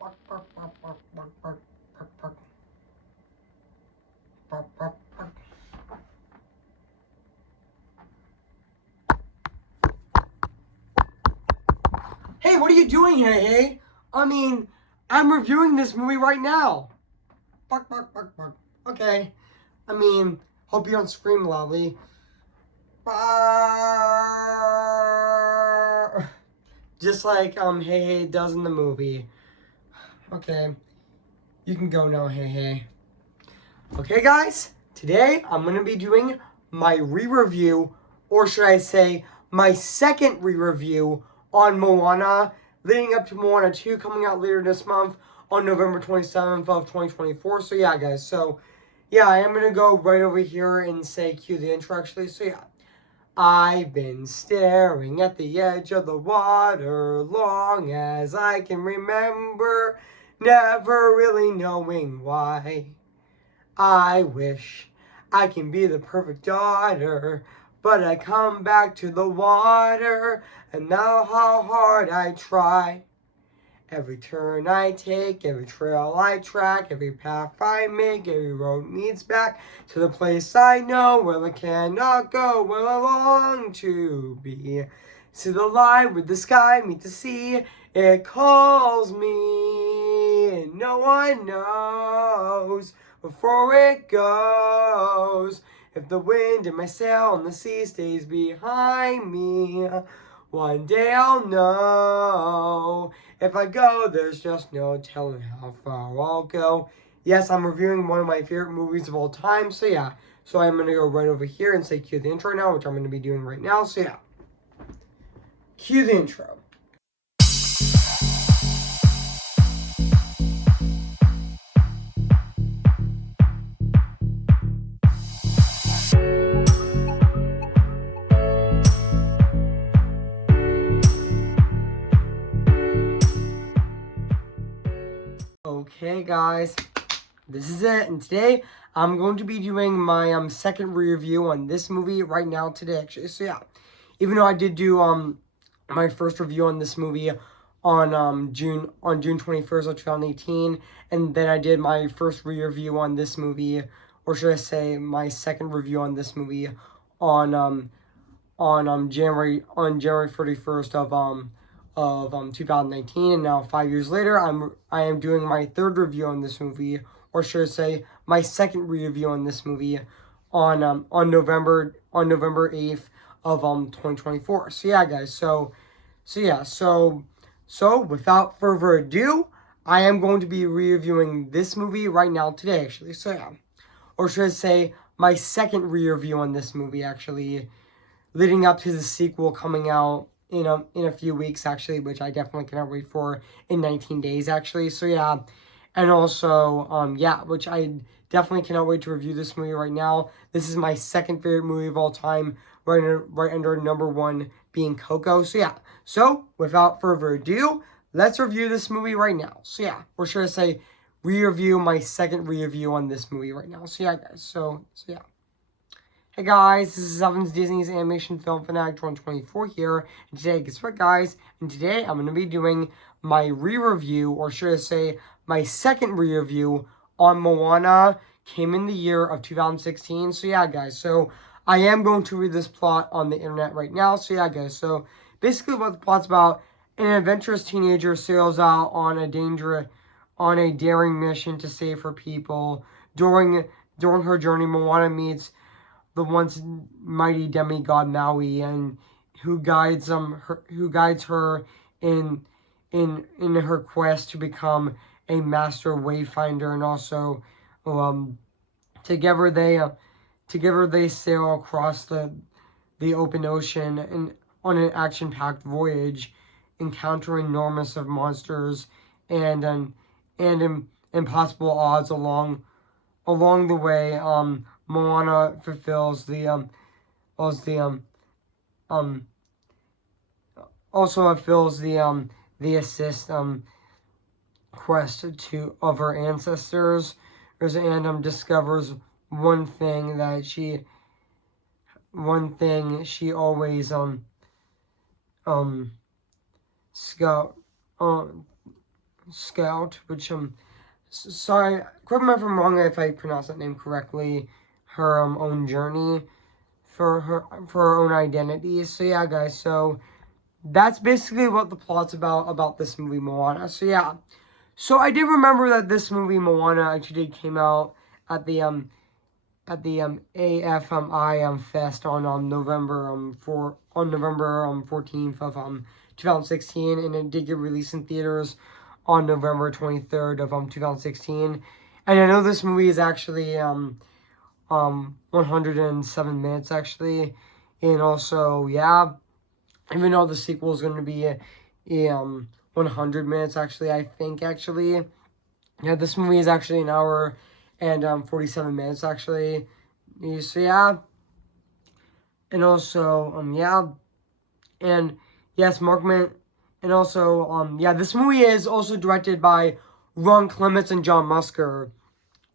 Hey, what are you doing here, hey? I mean, I'm reviewing this movie right now. Okay. I mean, hope you don't scream loudly. Just like Hey Hey does in the movie. Okay. You can go now, Hey Hey. Okay, guys. Today I'm gonna be doing my re-review, or should I say, my second re-review on Moana, leading up to Moana 2 coming out later this month on November 27th of 2024. So yeah, guys. So yeah, I am gonna go right over here and say cue the intro actually. So yeah. I've been staring at the edge of the water long as I can remember, never really knowing why. I wish I can be the perfect daughter, but I come back to the water and know how hard I try. Every turn I take, every trail I track, every path I make, every road leads back to the place I know where I cannot go, where I long to be. See the line with the sky meet the sea, it calls me, and no one knows before it goes. If the wind in my sail and the sea stays behind me, one day I'll know. If I go, there's just no telling how far I'll go. Yes, I'm reviewing one of my favorite movies of all time, so yeah. So I'm going to go right over here and say cue the intro now, which I'm going to be doing right now, so yeah. Cue the intro. Okay, guys, this is it, and today I'm going to be doing my second review on this movie right now today, actually. So yeah, even though I did do my first review on this movie on June 21st of 2018, and then I did my first re-review on this movie, or should I say my second review on this movie on January 31st of 2019, and now 5 years later I am doing my third review on this movie, or should I say my second review on this movie on November 8th of 2024. So yeah, guys. So without further ado, I am going to be reviewing this movie right now today, actually. So yeah, or should I say my second re-review on this movie, actually, leading up to the sequel coming out in a few weeks, actually, which I definitely cannot wait for, in 19 days, actually. So yeah, and also yeah, which I definitely cannot wait to review this movie right now. This is my second favorite movie of all time, right under number one being Coco. So yeah, so without further ado, let's review this movie right now. So yeah, or should I say re-review my second re-review on this movie right now. So yeah, guys. So yeah. Hey guys, this is Evan's Disney's Animation Film Fanatic 2024 here, and today, guess what, guys? And today I'm going to be doing my re-review, or should I say, my second re-review on Moana. Came in the year of 2016, so yeah, guys, so I am going to read this plot on the internet right now, so yeah, guys, so basically what the plot's about: an adventurous teenager sails out on a daring mission to save her people. During her journey, Moana meets the once mighty demigod Maui, and who guides her in her quest to become a master wayfinder, and also um together they sail across the open ocean and on an action-packed voyage, encountering enormous of monsters and impossible odds along the way. Moana fulfills um also fulfills the assist quest of her ancestors, and discovers one thing she always scout Scout, which sorry, correct me if I'm wrong if I pronounce that name correctly. Her own journey for her own identity. So yeah, guys. So that's basically what the plot's about this movie Moana. So yeah. So I did remember that this movie Moana actually came out at the AFMI Fest on November 14th of 2016, and it did get released in theaters on November 23rd of 2016. And I know this movie is actually 107 minutes actually, and also yeah, even though the sequel is going to be 100 minutes actually, I think actually. Yeah, this movie is actually an hour and 47 minutes actually. So yeah, and also yeah, and yes, Markman, and also yeah, this movie is also directed by Ron Clements and John Musker,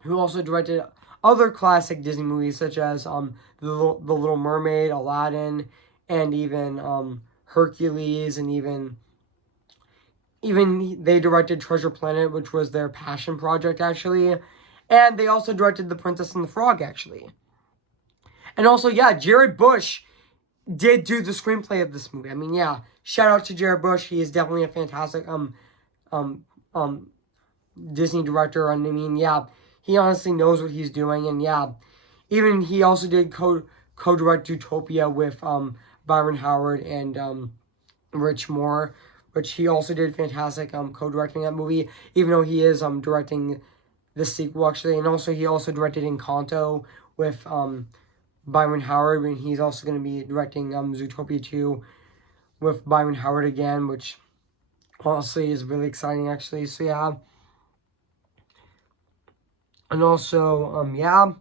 who also directed other classic Disney movies such as the Little Mermaid, Aladdin, and even Hercules, and even they directed Treasure Planet, which was their passion project actually. And they also directed The Princess and the Frog, actually. And also, yeah, Jared Bush did do the screenplay of this movie. I mean, yeah, shout out to Jared Bush. He is definitely a fantastic um um Disney director. And I mean, yeah, he honestly knows what he's doing. And yeah, even he also did co-direct Utopia with Byron Howard and Rich Moore, which he also did fantastic co-directing that movie, even though he is directing the sequel actually. And also he also directed Encanto with Byron Howard, and he's also going to be directing Zootopia 2 with Byron Howard again, which honestly is really exciting actually. So yeah. And also yeah,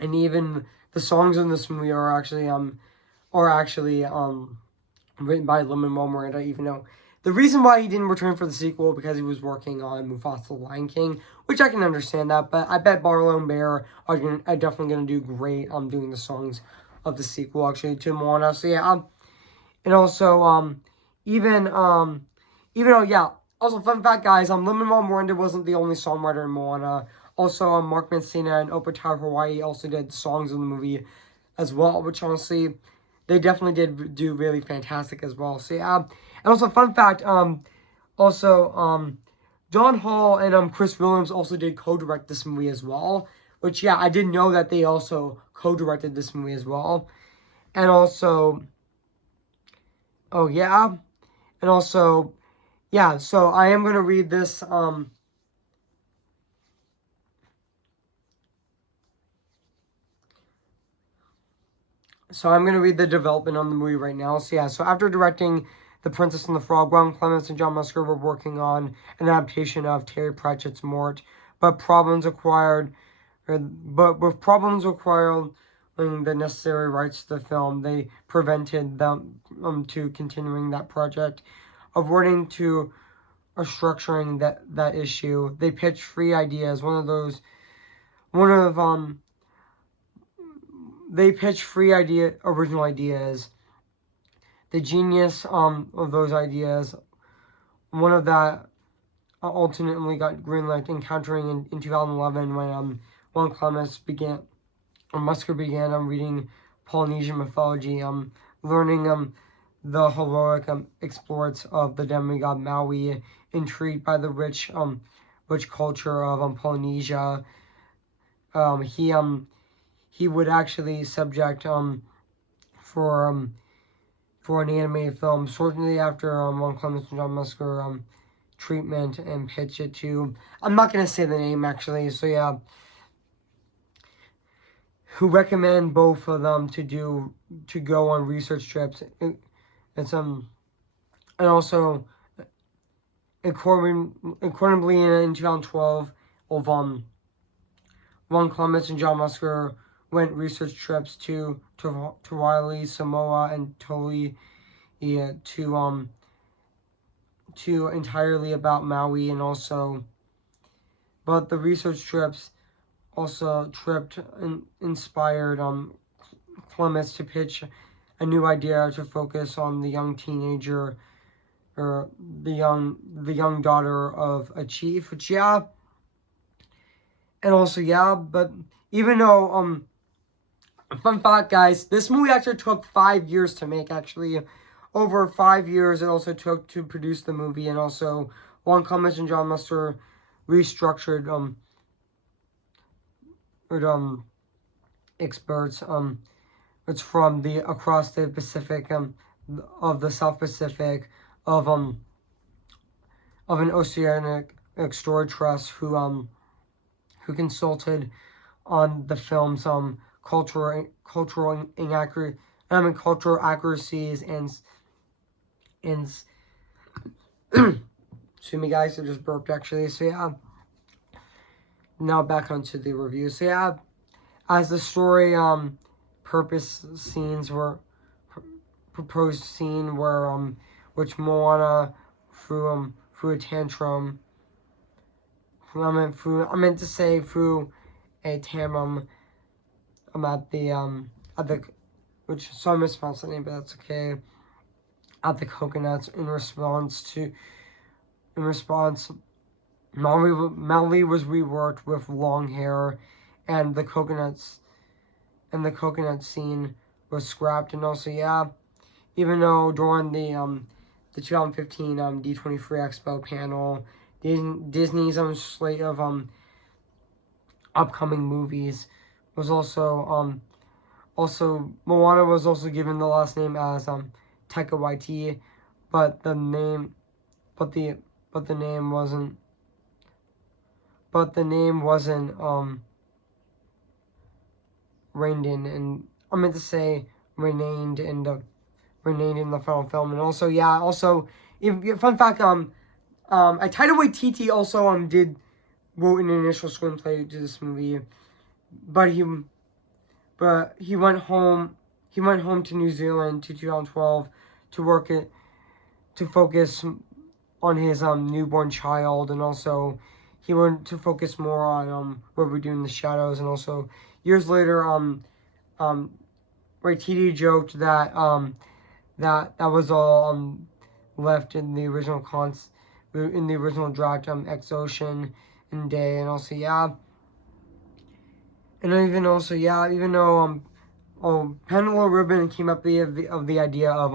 and even the songs in this movie are actually written by Lin-Manuel Miranda, even though the reason why he didn't return for the sequel because he was working on Mufasa the Lion King, which I can understand that, but I bet Barlow and Bear are definitely going to do great doing the songs of the sequel actually to Moana. So yeah, and also even though yeah, also fun fact guys, Lin-Manuel Miranda wasn't the only songwriter in Moana. Also Mark Mancina and Opa Tower Hawaii also did songs in the movie as well, which honestly they definitely did do really fantastic as well. So yeah, and also fun fact, John Hall and Chris Williams also did co-direct this movie as well. Which yeah, I didn't know that they also co-directed this movie as well. And also, oh yeah, and also yeah. So I am gonna read this So I'm going to read the development on the movie right now. So yeah, so after directing The Princess and the Frog, Ron Clements and John Musker were working on an adaptation of Terry Pratchett's Mort, but with problems requiring the necessary rights to the film, they prevented them to continuing that project. Avoiding to or structuring that issue, they pitched free ideas. One of they pitched original ideas. The genius of those ideas, one of that ultimately got greenlit encountering in 2011 when Ron Clements Musker began reading Polynesian mythology, learning the heroic exploits of the demigod Maui, intrigued by the rich culture of Polynesia. He would actually subject for for an animated film. Shortly after Ron Clements and John Musker treatment and pitch it to, I'm not gonna say the name actually. So yeah, who recommend both of them to go on research trips. It's and also accordingly in 2012 of Ron Clements and John Musker went research trips to Riley, Samoa, and Toli, yeah, to entirely about Maui, and also, but the research trips also inspired Clements to pitch a new idea to focus on the young teenager or the young daughter of a chief, which yeah, and also yeah, but even though fun fact, guys, this movie actually took 5 years to make. Actually, over 5 years it also took to produce the movie, and also Juan Cummins and John Muster restructured with experts it's from the across the Pacific of the South Pacific of an oceanic explorer trust who consulted on the film's cultural inaccurate cultural accuracies and excuse me guys, I just burped actually. So yeah, now back onto the review. So yeah, as the story purpose scenes were proposed scene where which Moana through a tantrum. I meant to say through a tantrum at the which so I mispronounced the name, but that's okay. At the coconuts in response, Maui was reworked with long hair, and the coconut scene was scrapped. And also yeah, even though during the 2015 D23 Expo panel, Disney's slate of upcoming movies was also Moana was also given the last name as Taika Waititi, but the name but the but the name wasn't reined in, and I meant to say renamed in the final film. And also yeah, also fun fact Taika Waititi also wrote an initial screenplay to this movie, but he went home to New Zealand to 2012 to to focus on his newborn child, and also he went to focus more on what we do in the shadows. And also years later Waititi joked that that was all left in the original draft X Ocean and Day. And also yeah, and even also yeah, even though Penelope Ribbon came up of the idea of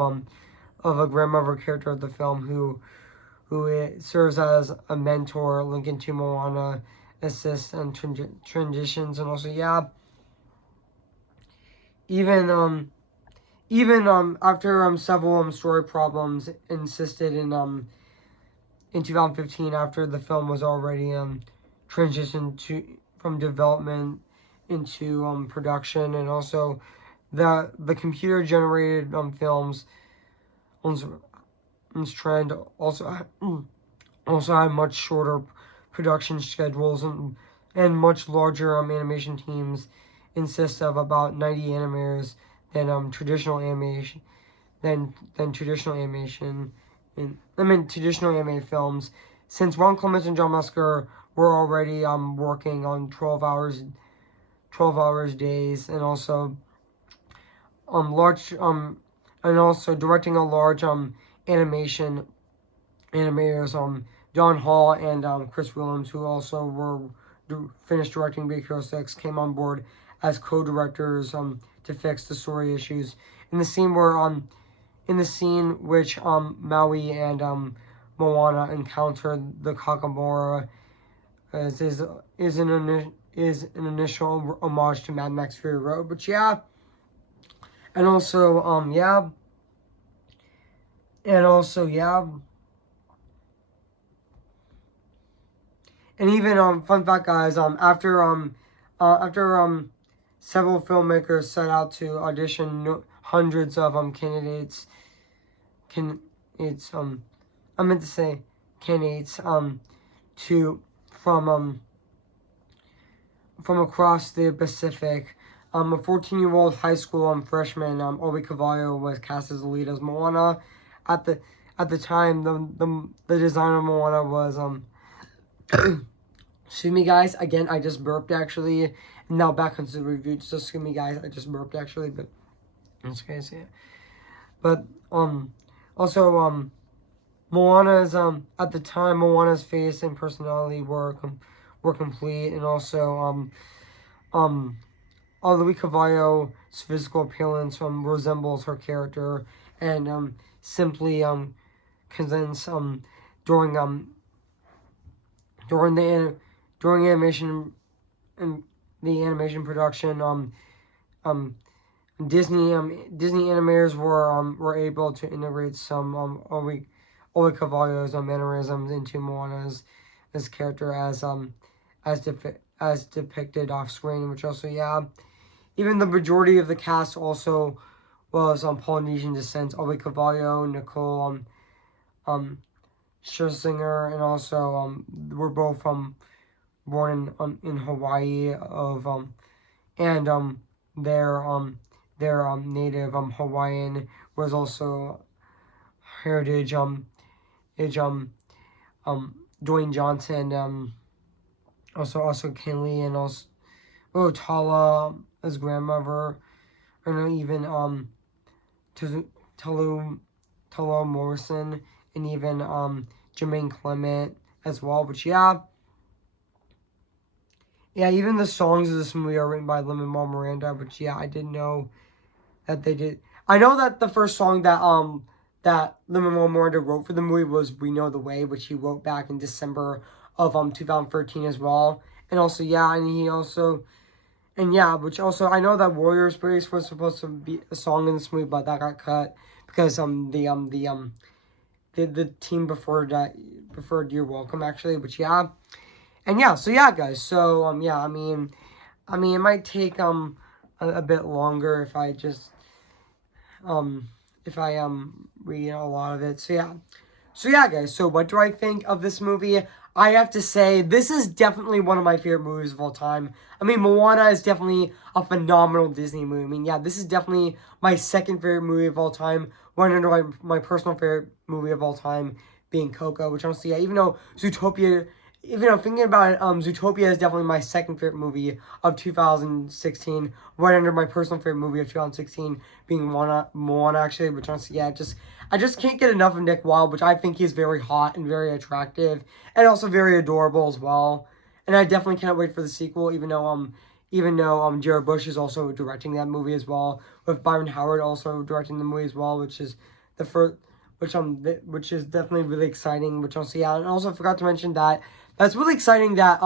a grandmother character of the film who it serves as a mentor linking to Moana, assists and transitions. And also yeah, even after several story problems insisted in 2015, after the film was already transitioned from development into production. And also the computer generated films trend also had much shorter production schedules and much larger animation teams insist of about 90 animators than traditional animation traditional animation traditional animated films, since Ron Clements and John Musker were already working on 12 hours days, and also large and also directing a large animators Don Hall and Chris Williams, who also finished directing Big Hero 6, came on board as co-directors to fix the story issues in the scene which Maui and Moana encounter the Kakamora is an initial homage to Mad Max Fury Road. But yeah, and also yeah, and also yeah, and even fun fact guys, after several filmmakers set out to audition hundreds of candidates can it's I meant to say candidates to from across the Pacific. A 14-year-old high school freshman, Obi Cavallo, was cast as the lead as Moana. At the time, the designer of Moana was excuse me guys, again I just burped actually. Now back onto the review. Just excuse me guys, I just burped actually, but that's crazy. But also Moana's at the time Moana's face and personality were complete, and also um Louis Cavallo's physical appearance resembles her character, and simply condense during during the during animation and the animation production um Disney animators were able to integrate some Louis Cavallo's mannerisms into Moana's this character as depicted off screen, which also, yeah, even the majority of the cast also was Polynesian descent. Louis Cavallo, Nicole um Scherzinger, and also were both born in Hawaii of and their native Hawaiian was also heritage age Dwayne Johnson, also Kinley, and also Tala, his grandmother, and even Talo Morrison, and even Jermaine Clement as well. But yeah, even the songs of this movie are written by Lin-Manuel Miranda. But yeah, I didn't know that they did. I know that the first song that Lin-Manuel Miranda wrote for the movie was "We Know the Way," which he wrote back in December of 2013 as well. And also, yeah, and he also, and yeah, which also, I know that Warriors Brace was supposed to be a song in this movie, but that got cut because the team preferred "You're Welcome" actually. But yeah, and yeah, so yeah, guys, so yeah, it might take a bit longer if I just if I read a lot of it. So yeah. So yeah, guys, so what do I think of this movie? I have to say, this is definitely one of my favorite movies of all time. I mean, Moana is definitely a phenomenal Disney movie. I mean, yeah, this is definitely my second favorite movie of all time. Right under my personal favorite movie of all time being Coco, which honestly, yeah, even though thinking about it, Zootopia is definitely my second favorite movie of 2016. Right under my personal favorite movie of 2016 being Moana actually, which honestly, yeah, I just can't get enough of Nick Wilde, which I think he's very hot and very attractive, and also very adorable as well. And I definitely cannot wait for the sequel, even though Jared Bush is also directing that movie as well, with Byron Howard also directing the movie as well, which is the first, which is definitely really exciting. Which also, yeah, and also I forgot to mention that that's really exciting that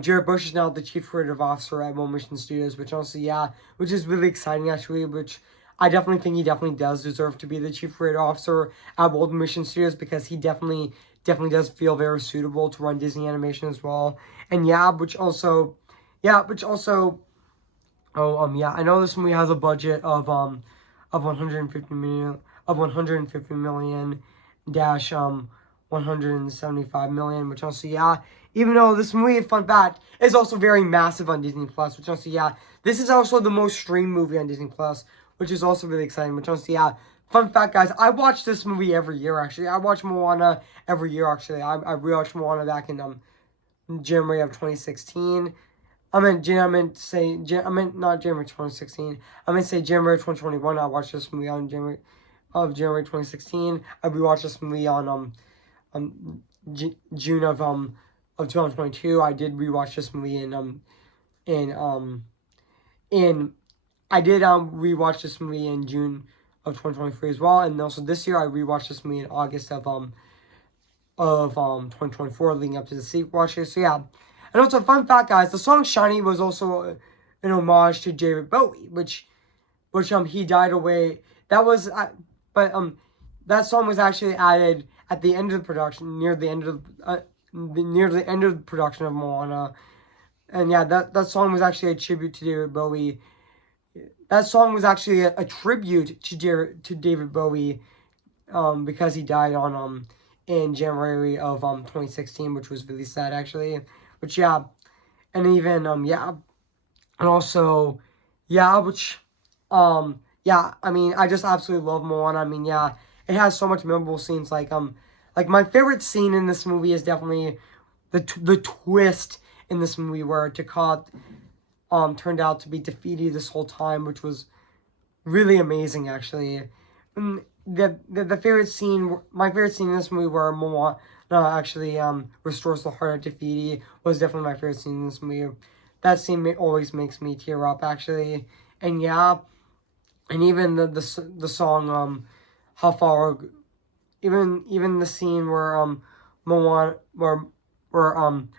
Jared Bush is now the chief creative officer at One Mission Studios, which also, yeah, which is really exciting actually, which I definitely think he definitely does deserve to be the chief creative officer at Walt Mission Studios, because he definitely does feel very suitable to run Disney animation as well. And yeah, which also, yeah, I know this movie has a budget of 150 million of 150 million dash 175 million, which also, yeah, even though this movie, fun fact, is also very massive on Disney Plus, which also, yeah, this is also the most streamed movie on Disney Plus, which is also really exciting, which also, yeah, fun fact, guys, I watch this movie every year, actually. I watch Moana every year, actually. I rewatched Moana back in January of 2016. I meant not January 2016. I meant say January 2021. I watched this movie on January 2016. I rewatched this movie on June of 2022. I did rewatch this movie in in I did rewatch this movie in June of 2023 as well, and also this year I rewatched this movie in August of 2024, leading up to the sequel watches. So yeah, and also fun fact, guys, the song "Shiny" was also an homage to David Bowie, which he died away. That was but that song was actually added at the end of the production, near the end of the production of Moana. And yeah, that song was actually a tribute to David Bowie. That song was actually a tribute to David Bowie, because he died on in January of 2016, which was really sad actually. Which yeah, and even yeah, and also yeah, which yeah, I mean, I just absolutely love Moana. I mean, yeah, it has so much memorable scenes. Like my favorite scene in this movie is definitely the twist in this movie where T'Challa turned out to be defeated this whole time, which was really amazing actually. the favorite scene, my favorite scene in this movie where Moana actually restores the heart of Te Fiti was definitely my favorite scene in this movie. That scene always makes me tear up actually, and yeah, and even the song how far, even the scene where Moana where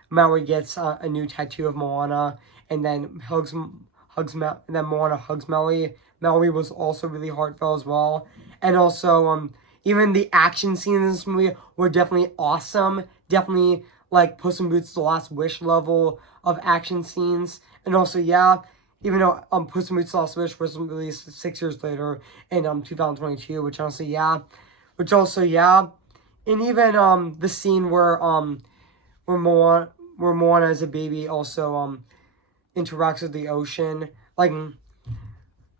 Maui gets a new tattoo of Moana and then and then Moana hugs Maui. Maui was also really heartfelt as well, and also even the action scenes in this movie were definitely awesome. Definitely like Puss in Boots: The Last Wish level of action scenes, and also yeah. Even though Puss in Boots: The Last Wish was released 6 years later in 2022, which also yeah, and even the scene where Moana as a baby also interacts with the ocean, like,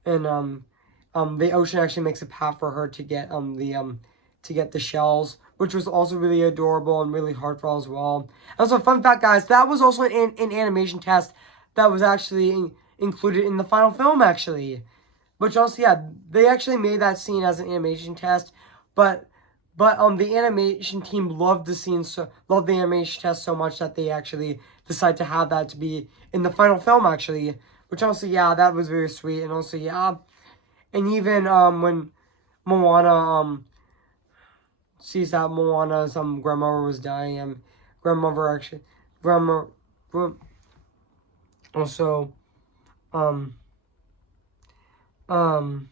and the ocean actually makes a path for her to get the shells, which was also really adorable and really heartfelt as well. Also, fun fact, guys, that was also an animation test that was actually included in the final film, actually. Which also, yeah, they actually made that scene as an animation test, but the animation team loved the animation test so much that they actually decided to have that to be in the final film, actually. Which also, yeah, that was very sweet, and also, yeah, and even when Moana sees that Moana's grandmother was dying, grandmother actually grandma also um um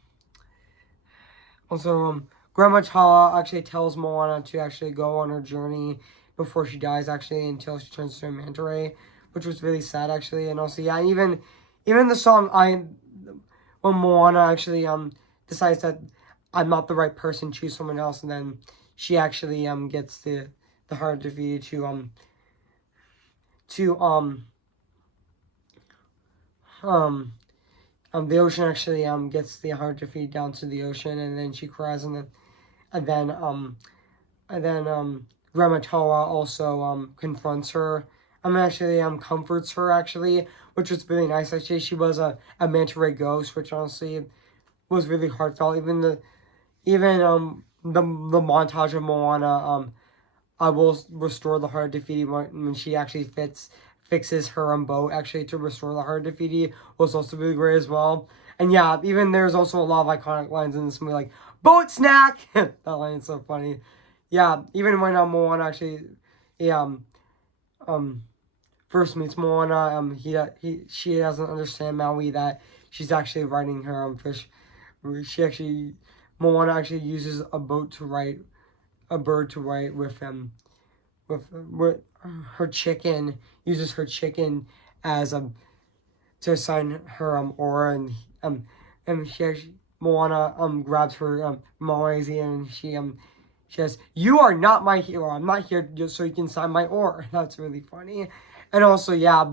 Also, Grandma Tala actually tells Moana to actually go on her journey before she dies, actually, until she turns into a manta ray, which was really sad, actually. And also, yeah, even the song when Moana actually decides that I'm not the right person, choose someone else, and then she actually gets the heart defeated to um the ocean actually gets the heart defeated down to the ocean, and then she cries, and then Grandma Toa also confronts her. Actually comforts her, actually, which was really nice. Actually, she was a manta ray ghost, which honestly was really heartfelt. Even the montage of Moana I will restore the heart of Te Fiti when she actually fixes her boat actually to restore the heart of Te Fiti was also really great as well. And yeah, even there's also a lot of iconic lines in this movie like boat snack. That line is so funny. Yeah, even when Moana actually yeah, um first meets Moana, she doesn't understand Maui that she's actually riding her fish. She actually Moana actually uses a bird to write with her chicken, uses her chicken as to assign her aura, and she actually, Moana grabs her Maui's ear, and she says, "You are not my hero. I'm not here just so you can sign my aura." That's really funny. And also, yeah,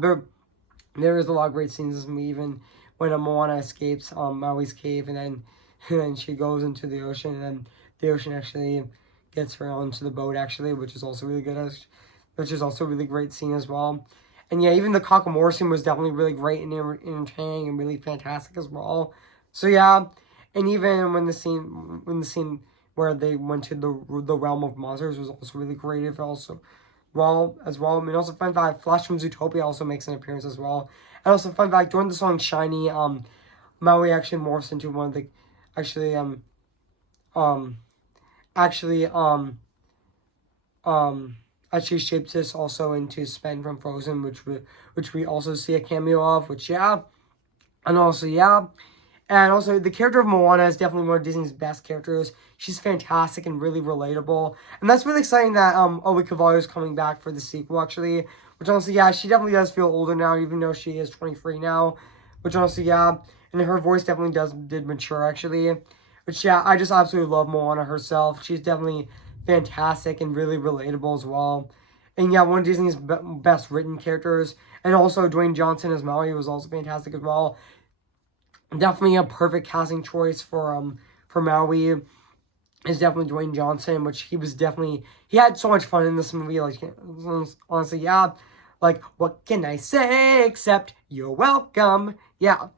there is a lot of great scenes in this movie, even when Moana escapes Maui's cave, and then she goes into the ocean, and then the ocean actually gets her onto the boat, actually, which is also really good, which is also a really great scene as well. And yeah, even the Kakamora scene was definitely really great and entertaining and really fantastic as well. So yeah, and even when the scene where they went to the realm of monsters was also really creative, also well. I mean, also fun fact, Flash from Zootopia also makes an appearance as well. And also fun fact, during the song "Shiny," Maui actually morphs into one of the, actually um actually um actually shapes this also into Sven from Frozen, which we also see a cameo of, which yeah, and also yeah. And also, the character of Moana is definitely one of Disney's best characters. She's fantastic and really relatable. And that's really exciting that Owe Cavallo is coming back for the sequel, actually. Which honestly, yeah, she definitely does feel older now, even though she is 23 now. Which honestly, yeah, and her voice definitely did mature, actually. Which, yeah, I just absolutely love Moana herself. She's definitely fantastic and really relatable as well. And yeah, one of Disney's best written characters. And also, Dwayne Johnson as Maui was also fantastic as well. Definitely a perfect casting choice for Maui is definitely Dwayne Johnson, which he had so much fun in this movie. Like, honestly, yeah. Like, what can I say except you're welcome? Yeah.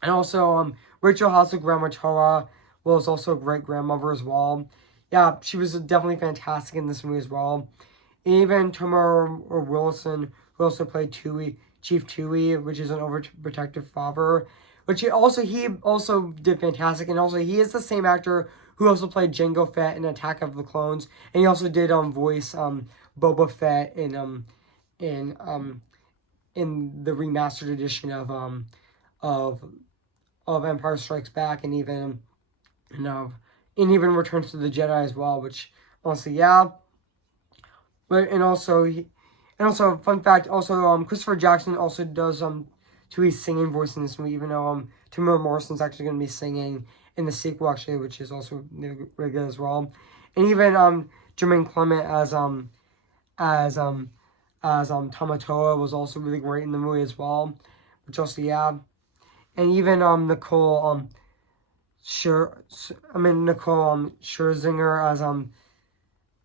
And also, Rachel House of Grandma Toa was also a great grandmother as well. Yeah, she was definitely fantastic in this movie as well. Even Tamara Wilson, who also played Chief Tui, which is an overprotective father, which he also did fantastic, and also he is the same actor who also played Jango Fett in Attack of the Clones, and he also did voice Boba Fett in in the remastered edition of of Empire Strikes Back, and even you know and even Returns to the Jedi as well, which honestly, yeah. But and also fun fact, also Christopher Jackson also does Tui's singing voice in this movie, even though Tamara Morrison's actually going to be singing in the sequel actually, which is also really good as well. And even Jermaine Clement as Tamatoa was also really great in the movie as well, which also, yeah. And even Nicole Scherzinger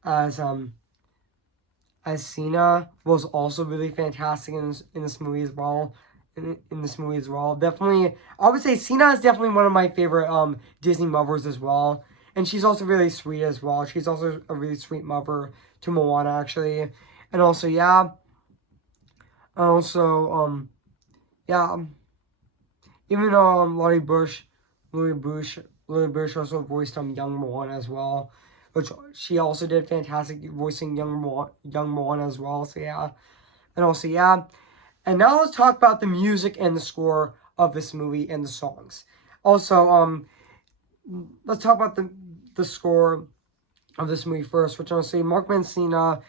as as Cena was also really fantastic in this movie as well. In this movie as well, definitely, I would say Cena is definitely one of my favorite Disney mothers as well, and she's also really sweet as well. She's also a really sweet mother to Moana actually, and also, yeah, also yeah, even though Lily Bush also voiced young Moana as well, which she also did fantastic voicing young Moana as well. So yeah, and also, yeah. And now let's talk about the music and the score of this movie and the songs. Also, let's talk about the score of this movie first, which I'll say Mark Mancina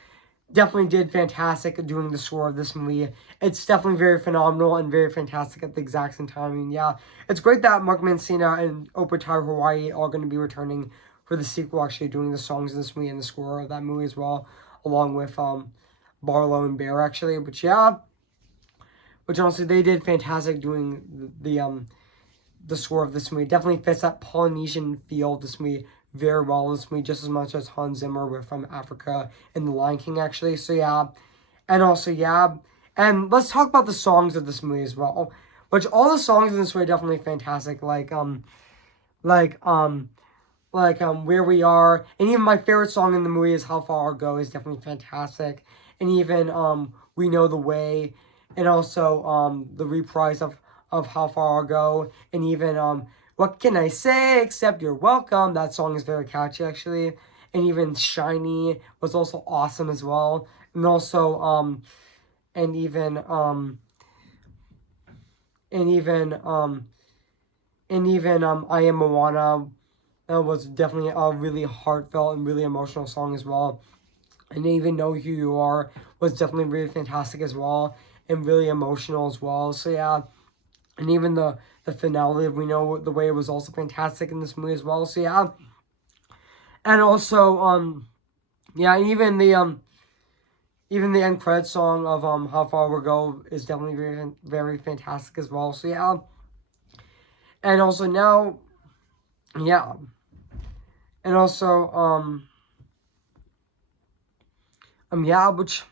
definitely did fantastic at doing the score of this movie. It's definitely very phenomenal and very fantastic at the exact same time. And yeah, it's great that Mark Mancina and Opetai Hawaii are going to be returning for the sequel, actually doing the songs in this movie and the score of that movie as well, along with Barlow and Bear actually. But yeah, which honestly they did fantastic doing the score of this movie. It definitely fits that Polynesian feel of this movie very well. This movie just as much as Hans Zimmer with from Africa and The Lion King actually. So yeah, and also, yeah, and let's talk about the songs of this movie as well. Which all the songs in this movie are definitely fantastic. Like Where We Are, and even my favorite song in the movie is How Far I'll Go is definitely fantastic, and even We Know the Way, and also the reprise of How Far I'll Go, and even What Can I Say Except You're Welcome. That song is very catchy actually, and even Shiny was also awesome as well, and also and even and even I Am Moana was definitely a really heartfelt and really emotional song as well. And Even Know Who You Are was definitely really fantastic as well and really emotional as well. So yeah, and even the finale of We Know the Way was also fantastic in this movie as well. So yeah, and also yeah, and even the end credit song of How Far We Go is definitely very fantastic as well. So yeah, and also now, yeah, and also yeah, which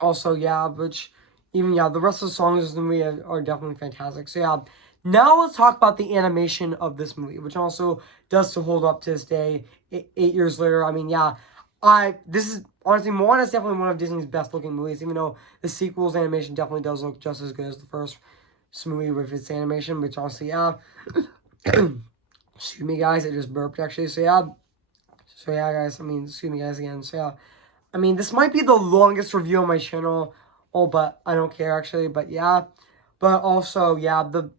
also, yeah, which even, yeah, the rest of the songs in the movie are definitely fantastic. So yeah, now let's talk about the animation of this movie, which also does to hold up to this day, 8 years later. I mean, yeah, this is honestly, Moana is definitely one of Disney's best looking movies, even though the sequel's animation definitely does look just as good as the first movie with its animation, which honestly, yeah. Excuse me, guys, I just burped actually. So yeah, guys. I mean, excuse me, guys, again. So yeah, I mean, this might be the longest review on my channel. Oh, but I don't care actually. But yeah, but also, yeah, the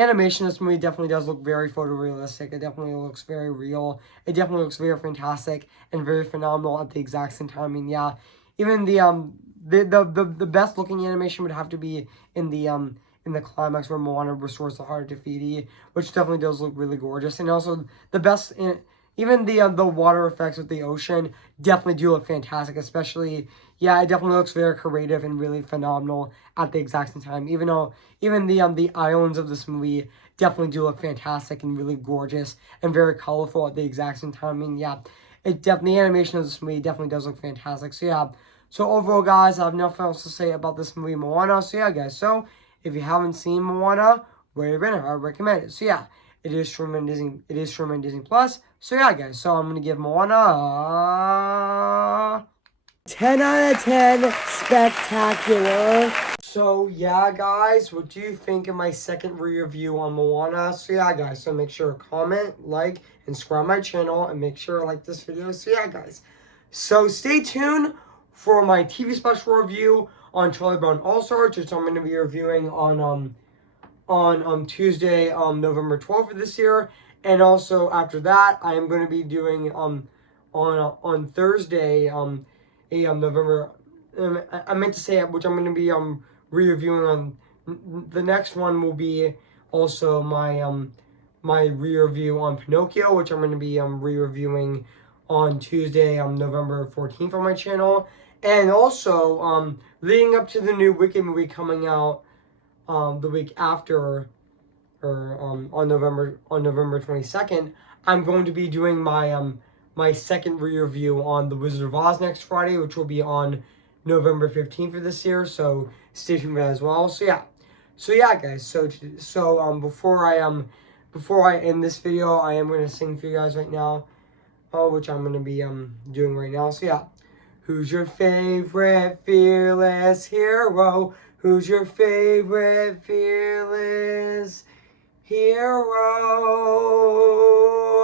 animation of this movie definitely does look very photorealistic. It definitely looks very real. It definitely looks very fantastic and very phenomenal at the exact same time. I mean, yeah, even the best looking animation would have to be in the climax where Moana restores the heart to Fidi, which definitely does look really gorgeous. And also the best even the water effects with the ocean definitely do look fantastic, especially, yeah, it definitely looks very creative and really phenomenal at the exact same time. Even though even the islands of this movie definitely do look fantastic and really gorgeous and very colorful at the exact same time. I mean, yeah, the animation of this movie definitely does look fantastic. So yeah, so overall, guys, I have nothing else to say about this movie, Moana. So yeah, guys, so if you haven't seen Moana, where you're gonna, I recommend it. So yeah, It is streaming Disney. It is streaming Disney Plus. So yeah, guys. So I'm gonna give Moana 10 out of 10. Spectacular. So yeah, guys. What do you think of my second review on Moana? So yeah, guys. So make sure to comment, like, and subscribe my channel, and make sure to like this video. So yeah, guys. So stay tuned for my TV special review on Charlie Brown All Stars, which I'm going to be reviewing on Tuesday, November 12th of this year. And also after that, I am going to be doing on Thursday November. I meant to say which I'm going to be re-reviewing on. The next one will be also my re-review on Pinocchio, which I'm going to be re-reviewing on Tuesday, November 14th on my channel. And also leading up to the new Wicked movie coming out the week after, or on November 22nd, I'm going to be doing my second re-review on The Wizard of Oz next Friday, which will be on November 15th of this year. So stay tuned for that as well. So yeah, guys. So before I end this video, I am going to sing for you guys right now, which I'm going to be doing right now. So yeah. Who's your favorite fearless hero? Who's your favorite fearless hero?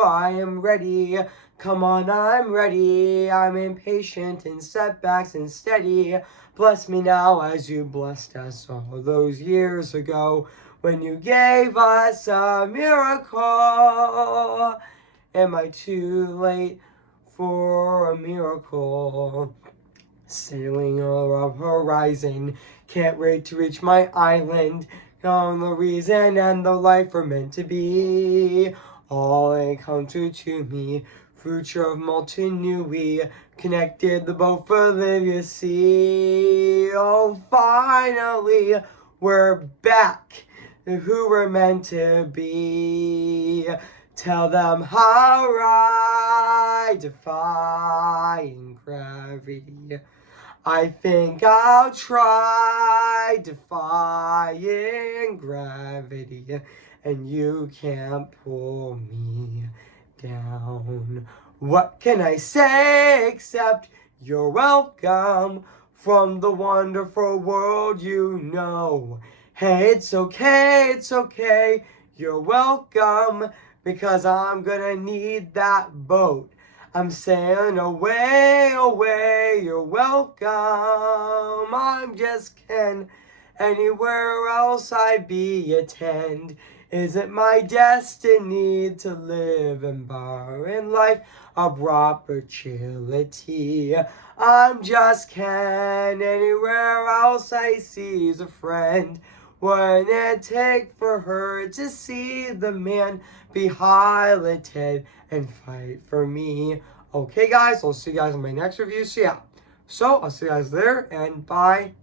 I am ready. Come on, I'm ready. I'm impatient in setbacks and steady. Bless me now as you blessed us all those years ago when you gave us a miracle. Am I too late for a miracle? Sailing over a horizon, can't wait to reach my island. Knowing the reason and the life we're meant to be. All encounter to me, future of molten newey, connected the boat for Livia Sea. Oh, finally, we're back, who we're meant to be. Tell them how I defying gravity. I think I'll try defying gravity, and you can't pull me down. What can I say except you're welcome from the wonderful world you know? Hey, it's okay, you're welcome, because I'm gonna need that boat. I'm sailing away, away, you're welcome. I'm just Ken. Anywhere else I be attend. Is it my destiny to live and bar in life of opportunity? I'm just Ken. Anywhere else I see is a friend. Wouldn't it take for her to see the man be highlighted and fight for me? Okay, guys, I'll see you guys in my next review. So yeah, I'll see you guys there, and bye.